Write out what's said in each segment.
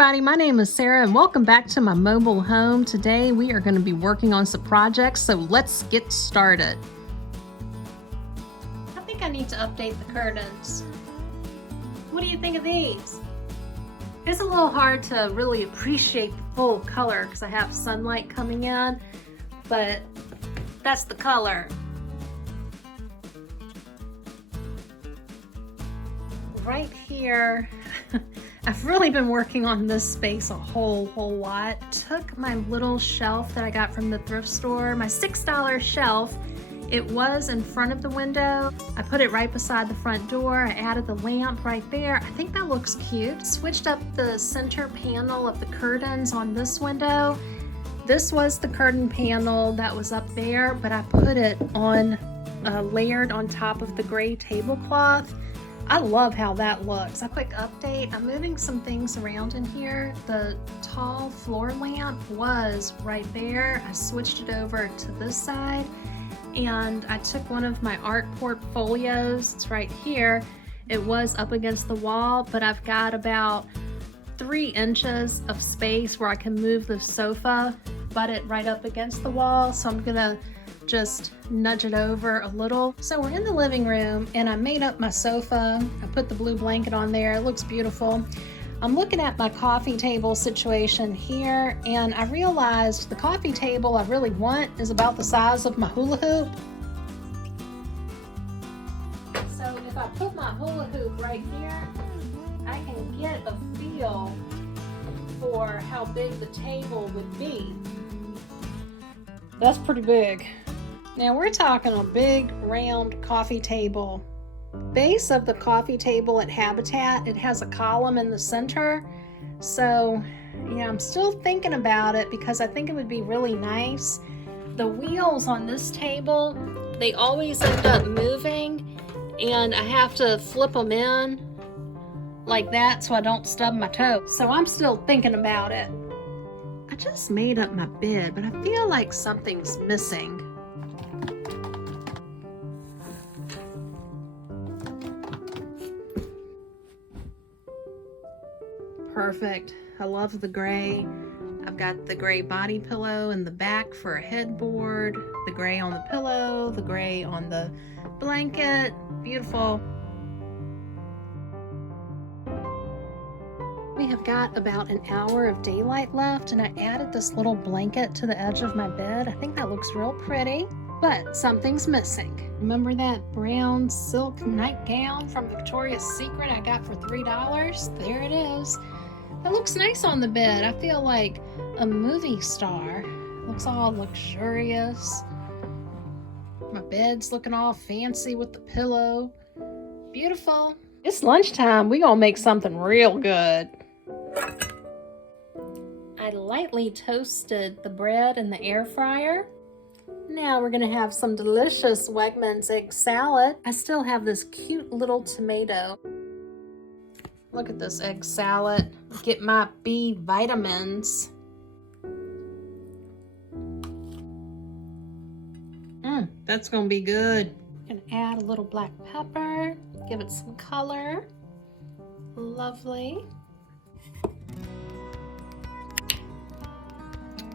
everybody, my name is Sarah and welcome back to my mobile home. Today we are going to be working on some projects, so let's get started. I think I need to update the curtains. What do you think of these? It's a little hard to really appreciate the full color because I have sunlight coming in, but that's the color. Right here, I've really been working on this space a whole lot. Took my little shelf that I got from the thrift store, my $6 shelf. It was in front of the window. I put it right beside the front door. I added the lamp right there. I think that looks cute. Switched up the center panel of the curtains on this window. This was the curtain panel that was up there, but I put it on layered on top of the gray tablecloth. I love how that looks. A quick update, I'm moving some things around in here. The tall floor lamp was right there. I switched it over to this side, and I took one of my art portfolios, it's right here. It was up against the wall, but I've got about 3 inches of space where I can move the sofa, butt it right up against the wall, so I'm gonna just nudge it over a little. So we're in the living room and I made up my sofa. I put the blue blanket on there. It looks beautiful. I'm looking at my coffee table situation here and I realized the coffee table I really want is about the size of my hula hoop. So if I put my hula hoop right here, I can get a feel for how big the table would be. That's pretty big. Now we're talking a big round coffee table. Base of the coffee table at Habitat, it has a column in the center. So yeah, I'm still thinking about it because I think it would be really nice. The wheels on this table, they always end up moving and I have to flip them in like that so I don't stub my toe. So I'm still thinking about it. I just made up my bed, but I feel like something's missing. Perfect. I love the gray. I've got the gray body pillow in the back for a headboard, the gray on the pillow, the gray on the blanket. Beautiful. We have got about an hour of daylight left and I added this little blanket to the edge of my bed. I think that looks real pretty, but something's missing. Remember that brown silk nightgown from Victoria's Secret I got for $3? There it is. That looks nice on the bed. I feel like a movie star. Looks all luxurious. My bed's looking all fancy with the pillow. Beautiful. It's lunchtime. We gonna make something real good. I lightly toasted the bread in the air fryer. Now we're gonna have some delicious Wegmans egg salad. I still have this cute little tomato. Look at this egg salad. Get my B vitamins. That's gonna be good. Gonna add a little black pepper, give it some color. Lovely.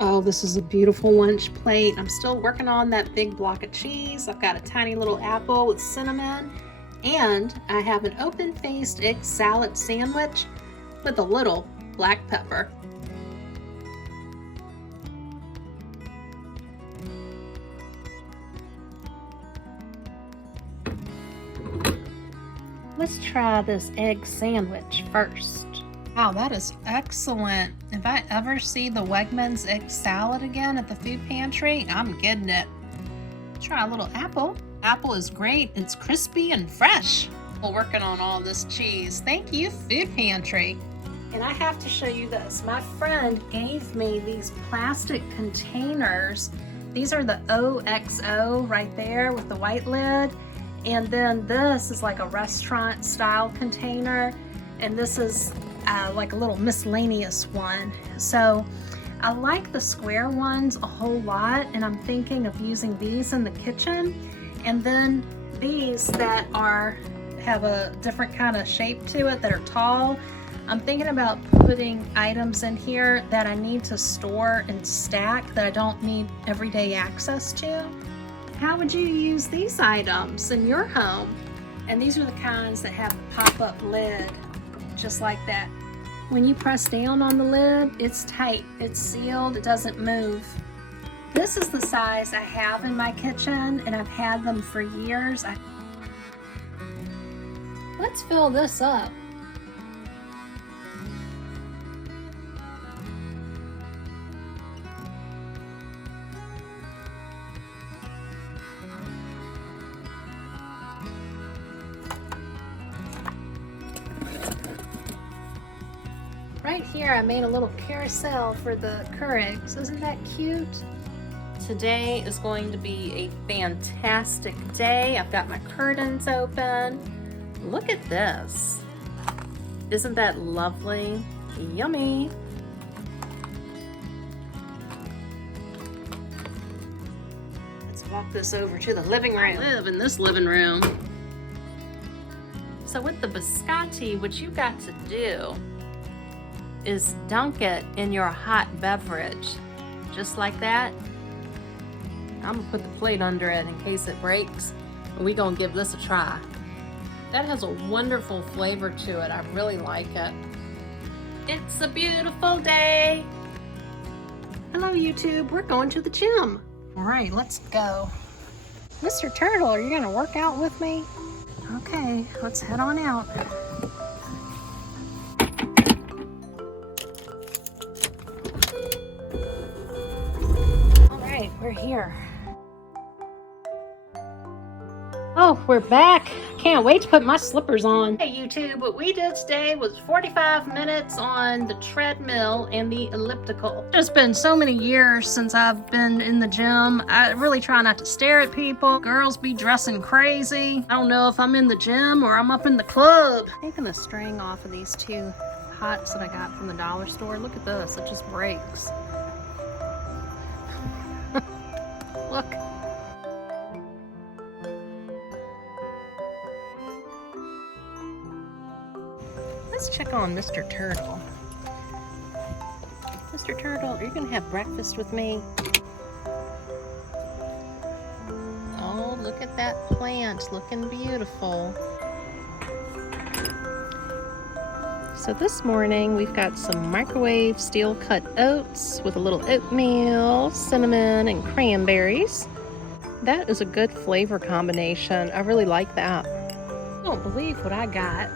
Oh, this is a beautiful lunch plate. I'm still working on that big block of cheese. I've got a tiny little apple with cinnamon. And I have an open-faced egg salad sandwich with a little black pepper. Let's try this egg sandwich first. Wow, that is excellent. If I ever see the Wegmans egg salad again at the food pantry, I'm getting it. Try a little apple. Apple is great. It's crispy and fresh. We're working on all this cheese. Thank you, Food Pantry. And I have to show you this. My friend gave me these plastic containers. These are the OXO right there with the white lid. And then this is like a restaurant style container. And this is like a little miscellaneous one. So I like the square ones a whole lot. And I'm thinking of using these in the kitchen. And then these that have a different kind of shape to it that are tall, I'm thinking about putting items in here that I need to store and stack that I don't need everyday access to. How would you use these items in your home? And these are the kinds that have the pop-up lid, just like that. When you press down on the lid, it's tight, it's sealed, it doesn't move. This is the size I have in my kitchen, and I've had them for years. Let's fill this up. Right here, I made a little carousel for the Keurigs. Isn't that cute? Today is going to be a fantastic day. I've got my curtains open. Look at this. Isn't that lovely? Yummy. Let's walk this over to the living room. I live in this living room. So with the biscotti, what you got to do is dunk it in your hot beverage. Just like that. I'm gonna put the plate under it in case it breaks. We're gonna give this a try. That has a wonderful flavor to it. I really like it. It's a beautiful day. Hello YouTube, we're going to the gym. All right, let's go. Mr. Turtle, are you gonna work out with me? Okay, let's head on out. We're here. Oh, we're back. Can't wait to put my slippers on. Hey YouTube, what we did today was 45 minutes on the treadmill and the elliptical. It's been so many years since I've been in the gym. I really try not to stare at people. Girls be dressing crazy. I don't know if I'm in the gym or I'm up in the club. Taking the string off of these two hots that I got from the dollar store. Look at this, it just breaks. Look. Let's check on Mr. Turtle. Mr. Turtle, are you gonna have breakfast with me? Oh, look at that plant, looking beautiful. So this morning we've got some microwave steel cut oats with a little oatmeal, cinnamon, and cranberries. That is a good flavor combination. I really like that. I don't believe what I got.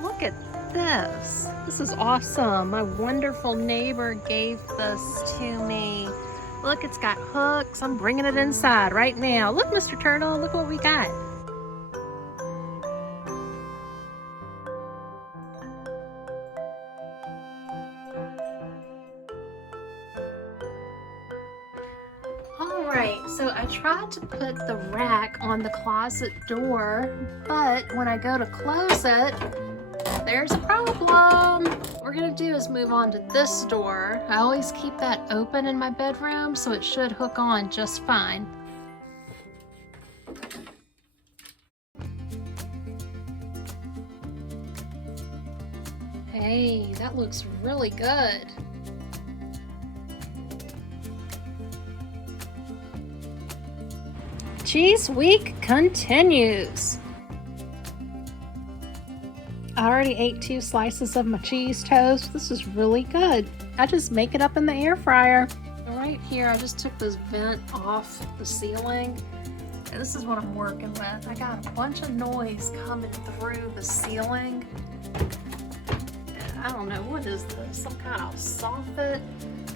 Look at this. This is awesome. My wonderful neighbor gave this to me. Look, it's got hooks. I'm bringing it inside right now. Look, Mr. Turtle, look what we got. Alright, so I tried to put the rack on the closet door, but when I go to close it, there's a problem. What we're gonna do is move on to this door. I always keep that open in my bedroom, so it should hook on just fine. Hey, that looks really good. Cheese week continues. I already ate 2 slices of my cheese toast. This is really good. I just make it up in the air fryer. Right here, I just took this vent off the ceiling. And this is what I'm working with. I got a bunch of noise coming through the ceiling. And I don't know, what is this? Some kind of soffit?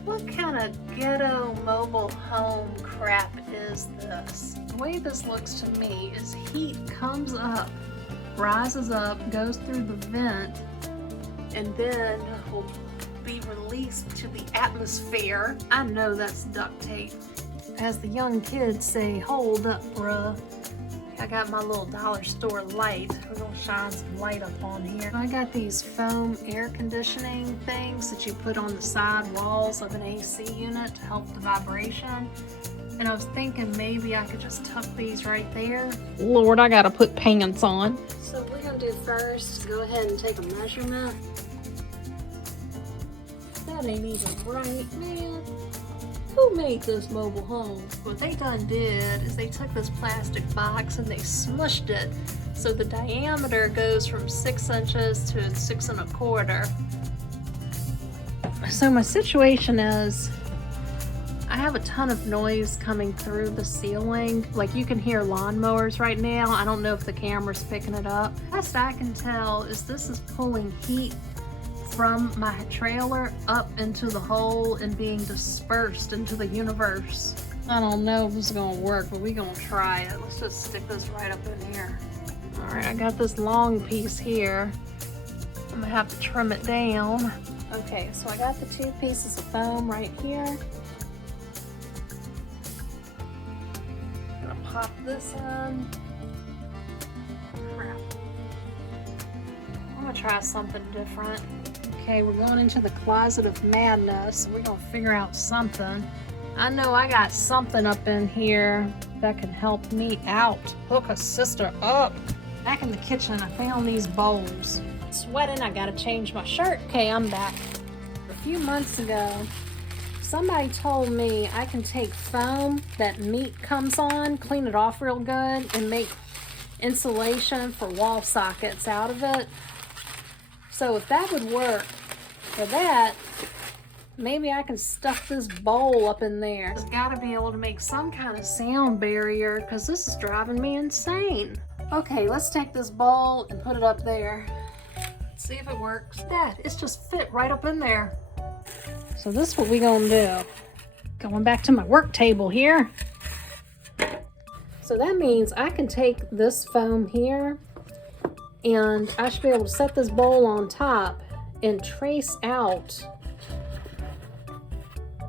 What kind of ghetto mobile home crap is this? The way this looks to me is heat comes up, rises up, goes through the vent, and then will be released to the atmosphere. I know that's duct tape. As the young kids say, hold up, bruh. I got my little dollar store light. We're gonna shine some light up on here. I got these foam air conditioning things that you put on the side walls of an AC unit to help the vibration. And I was thinking maybe I could just tuck these right there. Lord, I gotta put pants on. So what we're gonna do first is go ahead and take a measurement That ain't even right, man. Who made this mobile home? What they done did is they took this plastic box and they smushed it so the diameter goes from 6 inches to 6 1/4. So my situation is I have a ton of noise coming through the ceiling. Like you can hear lawnmowers right now. I don't know if the camera's picking it up. Best I can tell is this is pulling heat from my trailer up into the hole and being dispersed into the universe. I don't know if this is gonna work, but we're gonna try it. Let's just stick this right up in here. All right, I got this long piece here. I'm gonna have to trim it down. Okay, so I got the 2 pieces of foam right here. Gonna pop this in. Crap. I'm gonna try something different. Okay, we're going into the closet of madness. We're gonna figure out something. I know I got something up in here that can help me out. Hook a sister up. Back in the kitchen, I found these bowls. Sweating, I gotta change my shirt. Okay, I'm back. A few months ago, somebody told me I can take foam that meat comes on, clean it off real good, and make insulation for wall sockets out of it. So if that would work for that, maybe I can stuff this bowl up in there. It's gotta be able to make some kind of sound barrier because this is driving me insane. Okay, let's take this bowl and put it up there. Let's see if it works. Dad, it's just fit right up in there. So this is what we gonna do. Going back to my work table here. So that means I can take this foam here and I should be able to set this bowl on top and trace out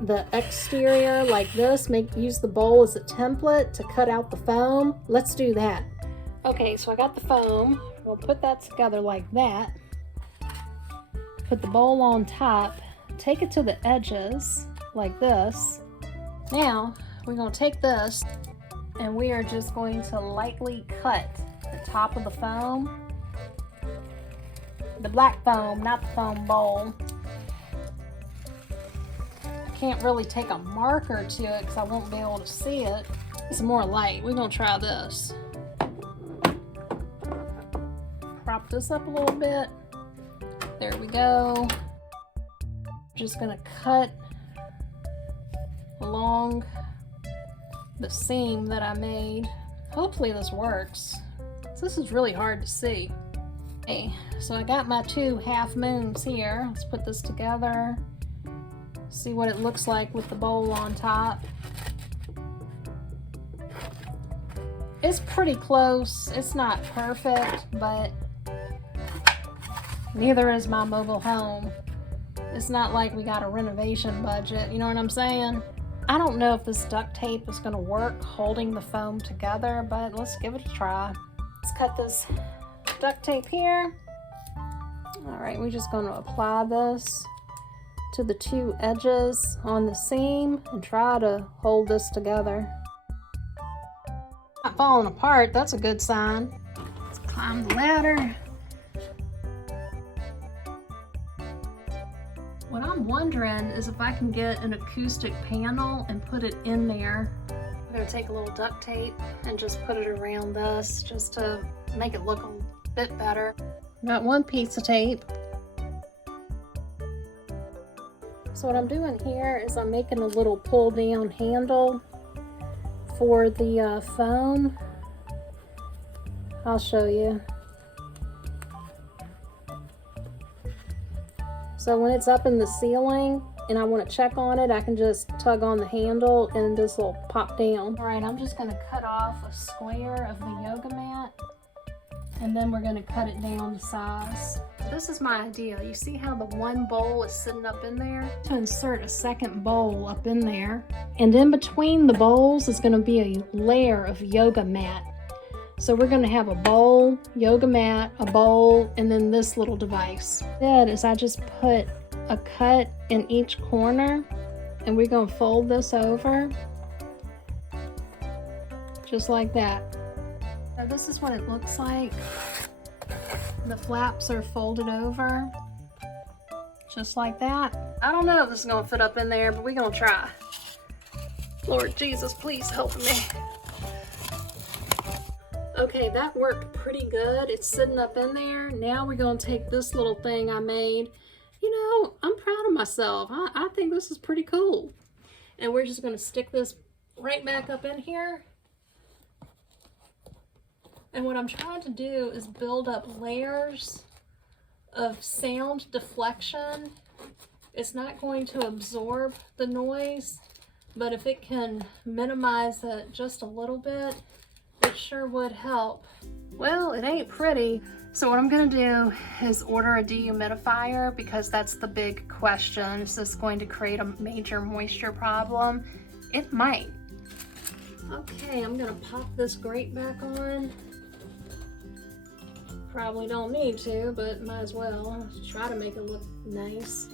the exterior like this. Use the bowl as a template to cut out the foam. Let's do that. Okay, so I got the foam. We'll put that together like that. Put the bowl on top. Take it to the edges like this. Now we're going to take this and we are just going to lightly cut the top of the foam. The black foam, not the foam bowl. I can't really take a marker to it because I won't be able to see it. It's more light. We're gonna try this. Prop this up a little bit. There we go. Just gonna cut along the seam that I made. Hopefully this works. This is really hard to see. Okay, so I got my 2 half moons here. Let's put this together. See what it looks like with the bowl on top. It's pretty close. It's not perfect, but neither is my mobile home. It's not like we got a renovation budget, you know what I'm saying? I don't know if this duct tape is gonna work holding the foam together, but let's give it a try. Let's cut this duct tape here. All right, we're just going to apply this to the 2 edges on the seam and try to hold this together. Not falling apart, that's a good sign. Let's climb the ladder. What I'm wondering is if I can get an acoustic panel and put it in there. I'm going to take a little duct tape and just put it around this just to make it look a bit better. Got 1 piece of tape. So what I'm doing here is I'm making a little pull down handle for the foam. I'll show you. So when it's up in the ceiling and I want to check on it, I can just tug on the handle and this will pop down. All right, I'm just going to cut off a square of the yoga mat and then we're going to cut it down to size. This is my idea. You see how the 1 bowl is sitting up in there? To insert a 2nd bowl up in there. And in between the bowls is going to be a layer of yoga mat. So we're going to have a bowl, yoga mat, a bowl, and then this little device. What I did is I just put a cut in each corner and we're going to fold this over just like that. So this is what it looks like. The flaps are folded over Just like that. I don't know if this is gonna fit up in there, but we're gonna try. Lord Jesus, please help me. Okay, that worked pretty good. It's sitting up in there. Now we're gonna take this little thing I made. You know, I'm proud of myself. I think this is pretty cool. And we're just gonna stick this right back up in here. And what I'm trying to do is build up layers of sound deflection. It's not going to absorb the noise, but if it can minimize it just a little bit, it sure would help. Well, it ain't pretty. So what I'm gonna do is order a dehumidifier, because that's the big question. Is this going to create a major moisture problem? It might. Okay, I'm gonna pop this grate back on. Probably don't need to, but might as well. Try to make it look nice.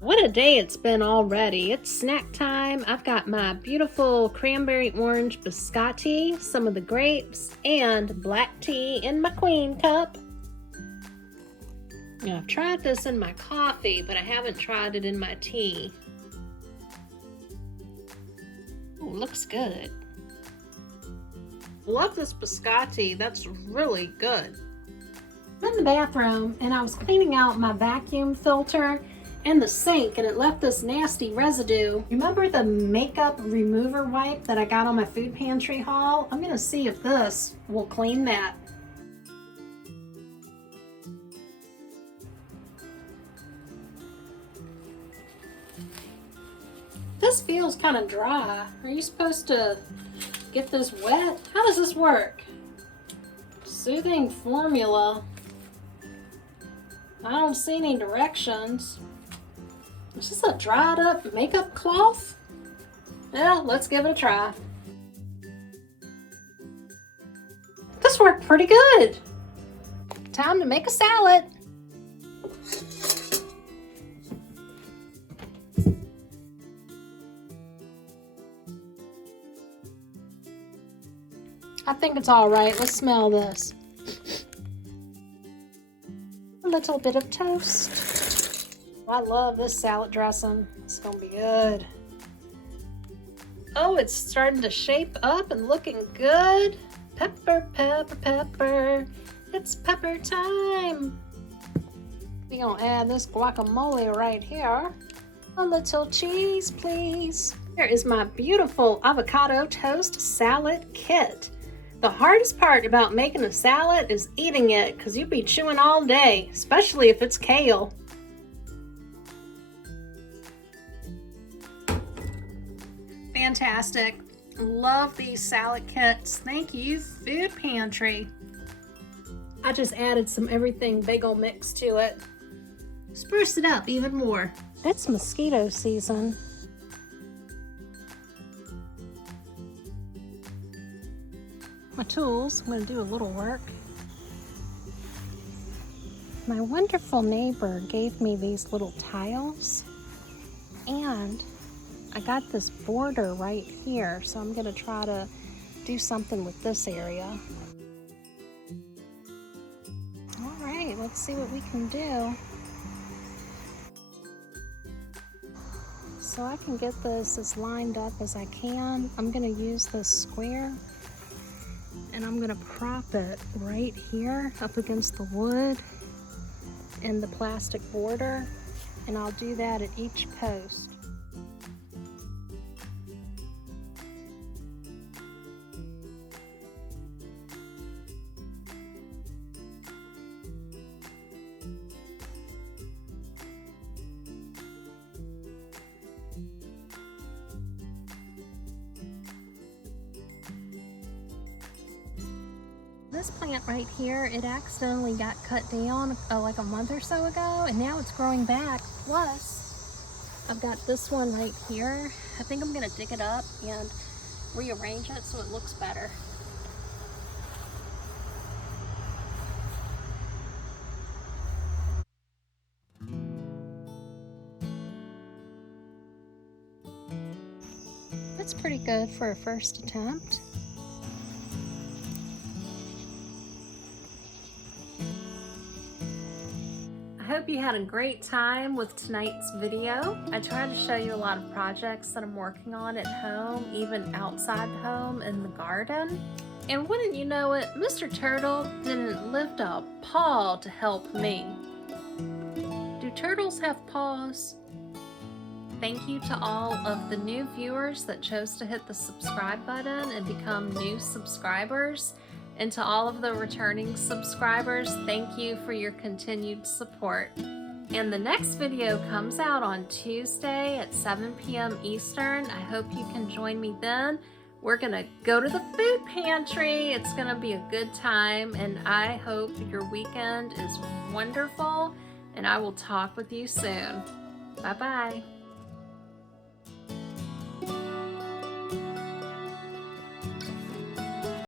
What a day it's been already. It's snack time. I've got my beautiful cranberry orange biscotti, some of the grapes, and black tea in my queen cup. Now, I've tried this in my coffee, but I haven't tried it in my tea. Ooh, looks good. Love this biscotti. That's really good. I'm in the bathroom and I was cleaning out my vacuum filter and the sink, and it left this nasty residue. Remember the makeup remover wipe that I got on my food pantry haul? I'm gonna see if this will clean that. This feels kind of dry. Are you supposed to get this wet? How does this work? Soothing formula. I don't see any directions. Is this a dried up makeup cloth? Yeah, let's give it a try. This worked pretty good. Time to make a salad. I think it's all right. Let's smell this. A little bit of toast. I love this salad dressing. It's gonna be good. Oh, it's starting to shape up and looking good. Pepper, pepper, pepper. It's pepper time. We're gonna add this guacamole right here. A little cheese, please. Here is my beautiful avocado toast salad kit. The hardest part about making a salad is eating it, because you'll be chewing all day, especially if it's kale. Fantastic. Love these salad kits. Thank you, Food Pantry. I just added some everything bagel mix to it. Spruce it up even more. It's mosquito season. My tools, I'm going to do a little work. My wonderful neighbor gave me these little tiles, and I got this border right here, so I'm going to try to do something with this area. All right, let's see what we can do. So I can get this as lined up as I can. I'm going to use this square, and I'm going to prop it right here up against the wood and the plastic border, and I'll do that at each post. This plant right here, it accidentally got cut down like a month or so ago, and now it's growing back. Plus, I've got this one right here. I think I'm gonna dig it up and rearrange it so it looks better. That's pretty good for a first attempt. you had a great time with tonight's video. I tried to show you a lot of projects that I'm working on at home, even outside the home in the garden. And wouldn't you know it, Mr. Turtle didn't lift a paw to help me. Do turtles have paws? Thank you to all of the new viewers that chose to hit the subscribe button and become new subscribers. And to all of the returning subscribers, thank you for your continued support. And the next video comes out on Tuesday at 7 p.m. Eastern. I hope you can join me then. We're gonna go to the food pantry. It's gonna be a good time, and I hope your weekend is wonderful, and I will talk with you soon. Bye-bye.